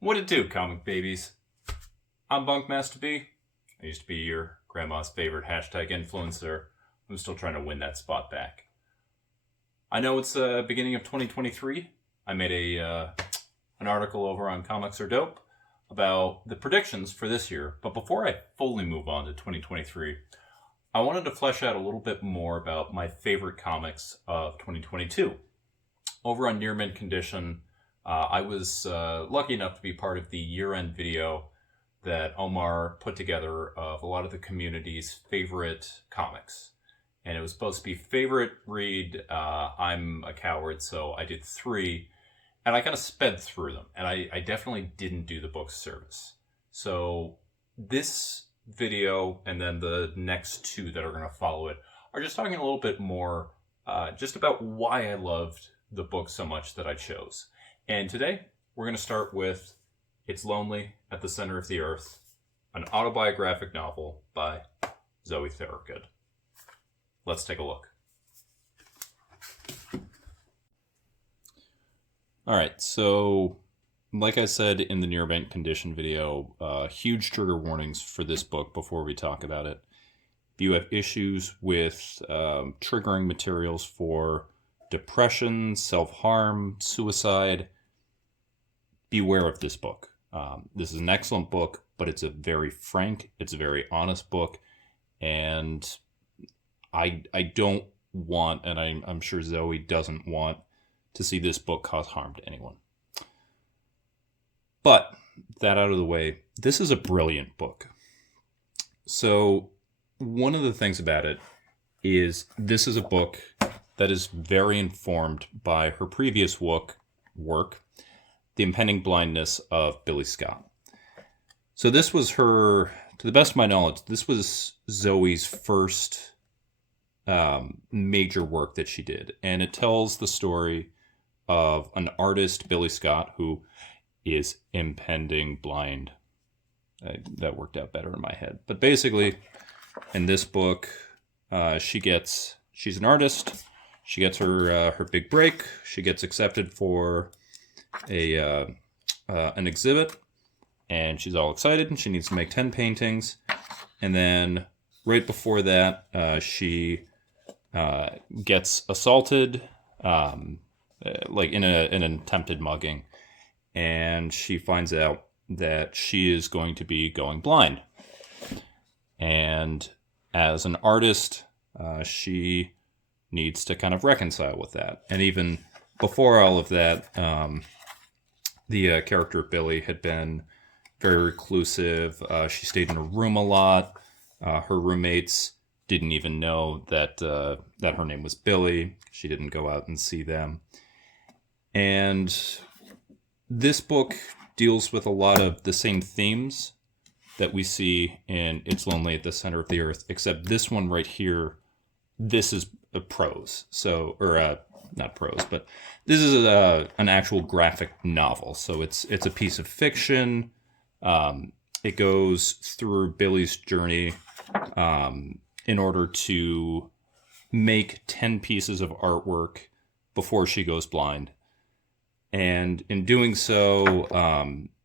What it do, comic babies? I'm Bunkmaster B. I used to be your grandma's favorite hashtag influencer. I'm still trying to win that spot back. I know it's beginning of 2023. I made an article over on Comics Are Dope about the predictions for this year. But before I fully move on to 2023, I wanted to flesh out a little bit more about my favorite comics of 2022. Over on Near Mint Condition, I was lucky enough to be part of the year-end video that Omar put together of a lot of the community's favorite comics. And it was supposed to be favorite read. I'm a coward, so I did 3. And I kind of sped through them. And I definitely didn't do the book service. So this video and then the next 2 that are going to follow it are just talking a little bit more just about why I loved the book so much that I chose. And today, we're going to start with It's Lonely at the Center of the Earth, an autobiographic novel by Zoe Thorogood. Let's take a look. Alright, so like I said in the Near Mint Condition video, huge trigger warnings for this book before we talk about it. If you have issues with triggering materials for depression, self-harm, suicide, beware of this book. This is an excellent book, but it's a very frank, it's a very honest book, and I don't want, and I'm sure Zoe doesn't want, to see this book cause harm to anyone. But, that out of the way, this is a brilliant book. So, one of the things about it is this is a book that is very informed by her previous work, The Impending Blindness of Billy Scott. So this was her, to the best of my knowledge, this was Zoe's first major work that she did. And it tells the story of an artist, Billy Scott, who is impending blind. That worked out better in my head. But basically, in this book, she's an artist. She gets her big break. She gets accepted for an exhibit, and she's all excited, and she needs to make 10 paintings. And then right before that, she gets assaulted, like in an attempted mugging, and she finds out that she is going to be going blind. And as an artist, she needs to kind of reconcile with that. And even before all of that, the character of Billy had been very reclusive. She stayed in her room a lot. Her roommates didn't even know that her name was Billy. She didn't go out and see them. And this book deals with a lot of the same themes that we see in It's Lonely at the Center of the Earth, except this one right here, this is a prose. So, or not prose, but this is an actual graphic novel. So it's a piece of fiction. It goes through Billy's journey in order to make 10 pieces of artwork before she goes blind. And in doing so,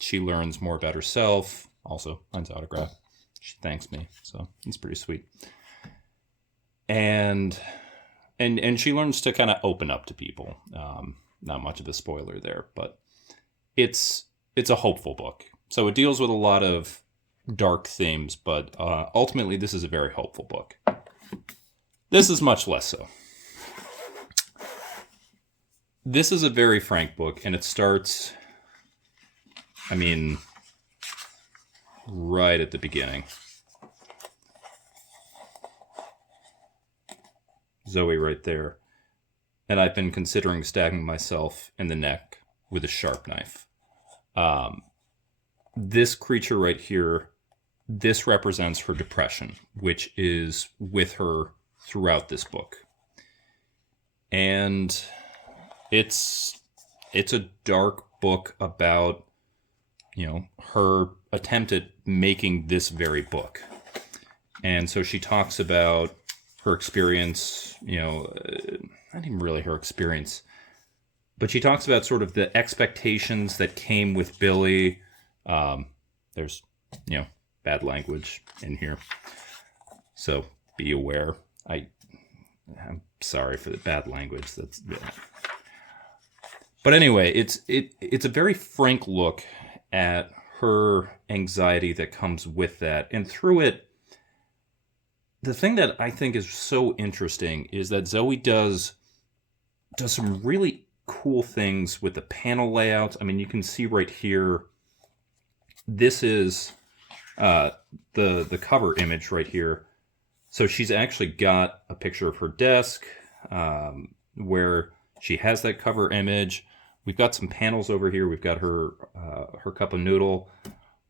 she learns more about herself. Also, mine's autograph. She thanks me, so it's pretty sweet. And she learns to kind of open up to people. Not much of a spoiler there, but it's a hopeful book. So it deals with a lot of dark themes, but ultimately this is a very hopeful book. This is much less so. This is a very frank book, and it starts, right at the beginning. Zoe right there. And I've been considering stabbing myself in the neck with a sharp knife. This creature right here, this represents her depression, which is with her throughout this book. And it's a dark book about, her attempt at making this very book. And so she talks about her experience, not even really her experience, But she talks about sort of the expectations that came with Billy. There's, bad language in here, so be aware. I'm sorry for the bad language. But anyway, it's a very frank look at her anxiety that comes with that, and through it, the thing that I think is so interesting is that Zoe does some really cool things with the panel layouts. I mean, you can see right here. This is the cover image right here. So she's actually got a picture of her desk where she has that cover image. We've got some panels over here. We've got her cup of noodle.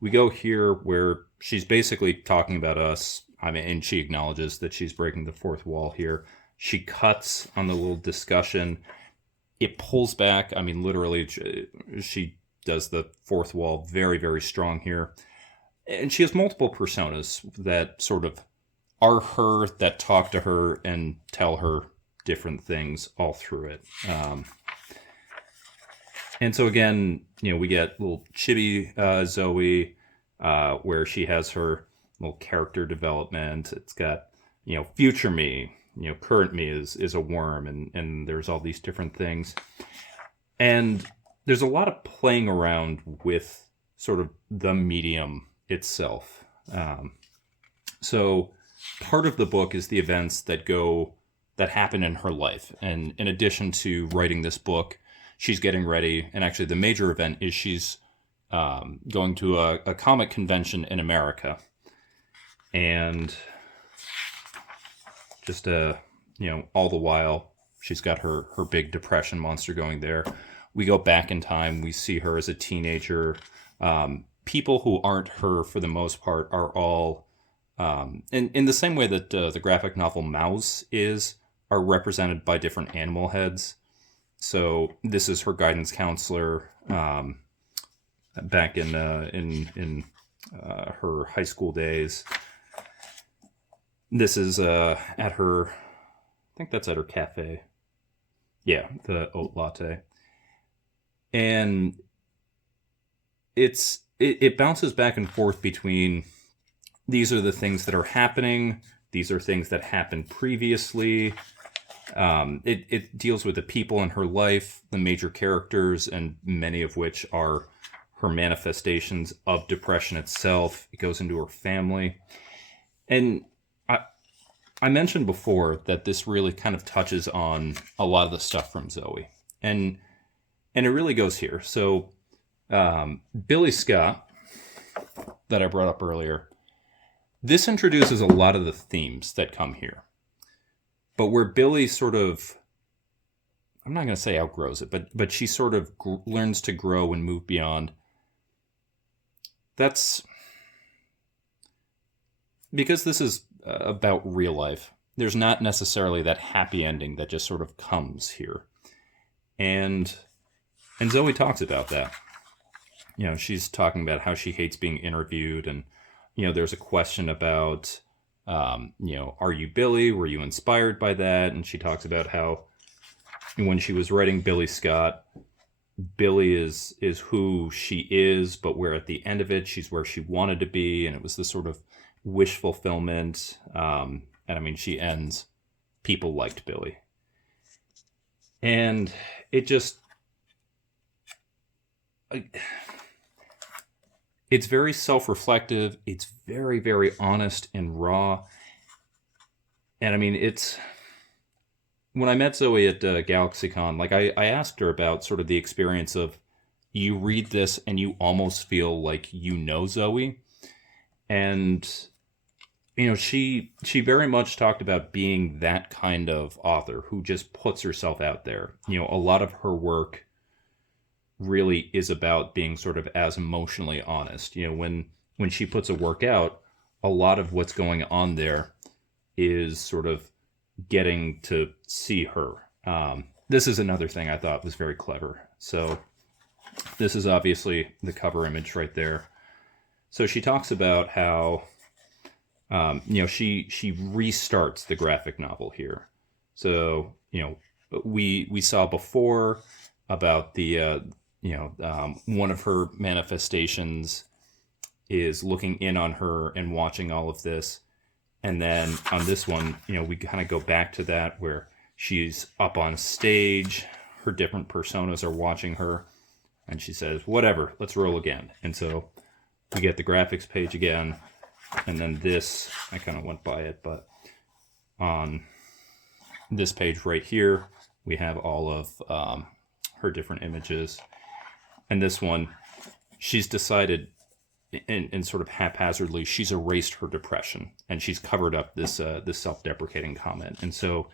We go here where she's basically talking about us. I mean, and she acknowledges that she's breaking the fourth wall here. She cuts on the little discussion. It pulls back. I mean, literally, she does the fourth wall very, very strong here. And she has multiple personas that sort of are her, that talk to her and tell her different things all through it. And so again, we get little chibi Zoe, where she has her little character development. It's got, future me, current me is a worm, and there's all these different things. And there's a lot of playing around with sort of the medium itself. So part of the book is the events that happen in her life. And in addition to writing this book, she's getting ready. And actually the major event is she's going to a comic convention in America. And just, all the while, she's got her big depression monster going there. We go back in time. We see her as a teenager. People who aren't her, for the most part, are all, in the same way that the graphic novel Mouse are represented by different animal heads. So this is her guidance counselor back in her high school days. This is at her, I think that's at her cafe. Yeah, the oat latte. And it bounces back and forth between these are the things that are happening, these are things that happened previously. It deals with the people in her life, the major characters, and many of which are her manifestations of depression itself. It goes into her family. And I mentioned before that this really kind of touches on a lot of the stuff from Zoe. And it really goes here. So Billy Scott, that I brought up earlier, this introduces a lot of the themes that come here. But where Billy sort of, I'm not going to say outgrows it, but she sort of learns to grow and move beyond. That's because this is about real life. There's not necessarily that happy ending that just sort of comes here. And Zoe talks about that. She's talking about how she hates being interviewed. And, there's a question about, are you Billy? Were you inspired by that? And she talks about how when she was writing Billy Scott, Billy is who she is, but where at the end of it, she's where she wanted to be. And it was this sort of wish fulfillment. And I mean, she ends, people liked Billy. And it just, it's very self-reflective. It's very, very honest and raw. And I mean, it's, when I met Zoe at GalaxyCon, like I asked her about sort of the experience of, you read this and you almost feel like Zoe. And, she very much talked about being that kind of author who just puts herself out there. A lot of her work really is about being sort of as emotionally honest. When she puts a work out, a lot of what's going on there is sort of getting to see her. This is another thing I thought was very clever. So this is obviously the cover image right there. So she talks about how, she restarts the graphic novel here. So, we saw before about the, one of her manifestations is looking in on her and watching all of this. And then on this one, we kind of go back to that where she's up on stage, her different personas are watching her, and she says, whatever, let's roll again. And so we get the graphics page again, and then this, I kind of went by it, but on this page right here, we have all of her different images. And this one, she's decided, and sort of haphazardly, she's erased her depression, and she's covered up this self-deprecating comment. And so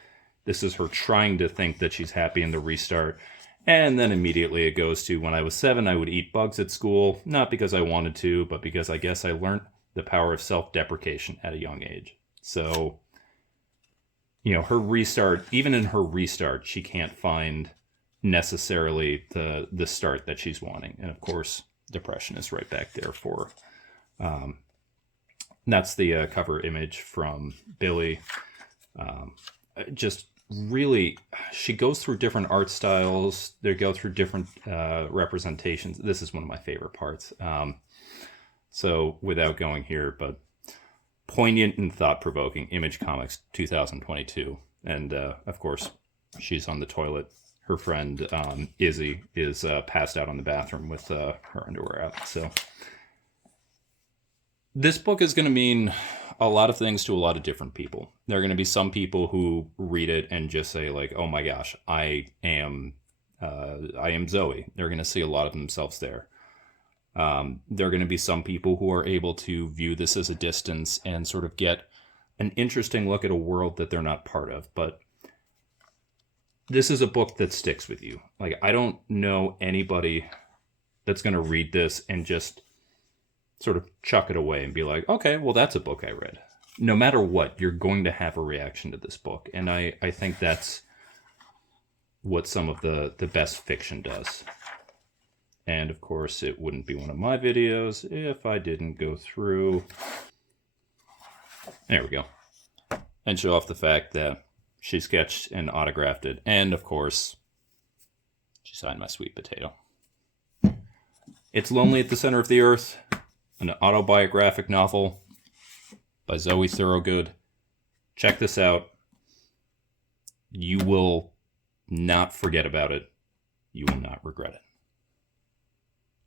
this is her trying to think that she's happy in the restart. And then immediately it goes to, when I was 7, I would eat bugs at school, not because I wanted to, but because I guess I learned the power of self-deprecation at a young age. So, her restart, even in her restart, she can't find necessarily the start that she's wanting. And of course, depression is right back there for her. That's the cover image from Billy. Just really, she goes through different art styles. They go through different representations. This is one of my favorite parts. So without going here, but poignant and thought-provoking, Image Comics 2022. And of course, she's on the toilet. Her friend Izzy is passed out on the bathroom with her underwear out. So this book is going to mean a lot of things to a lot of different people. There are going to be some people who read it and just say, like, oh my gosh, I am Zoe. They're going to see a lot of themselves there. There are going to be some people who are able to view this as a distance and sort of get an interesting look at a world that they're not part of. But this is a book that sticks with you. Like, I don't know anybody that's going to read this and just sort of chuck it away and be like, okay, well, that's a book I read. No matter what, you're going to have a reaction to this book. And I think that's what some of the best fiction does. And of course, it wouldn't be one of my videos if I didn't go through. There we go. And show off the fact that she sketched and autographed it. And of course, she signed my sweet potato. It's Lonely at the Center of the Earth, an autobiographic novel by Zoe Thorogood. Check this out. You will not forget about it. You will not regret it.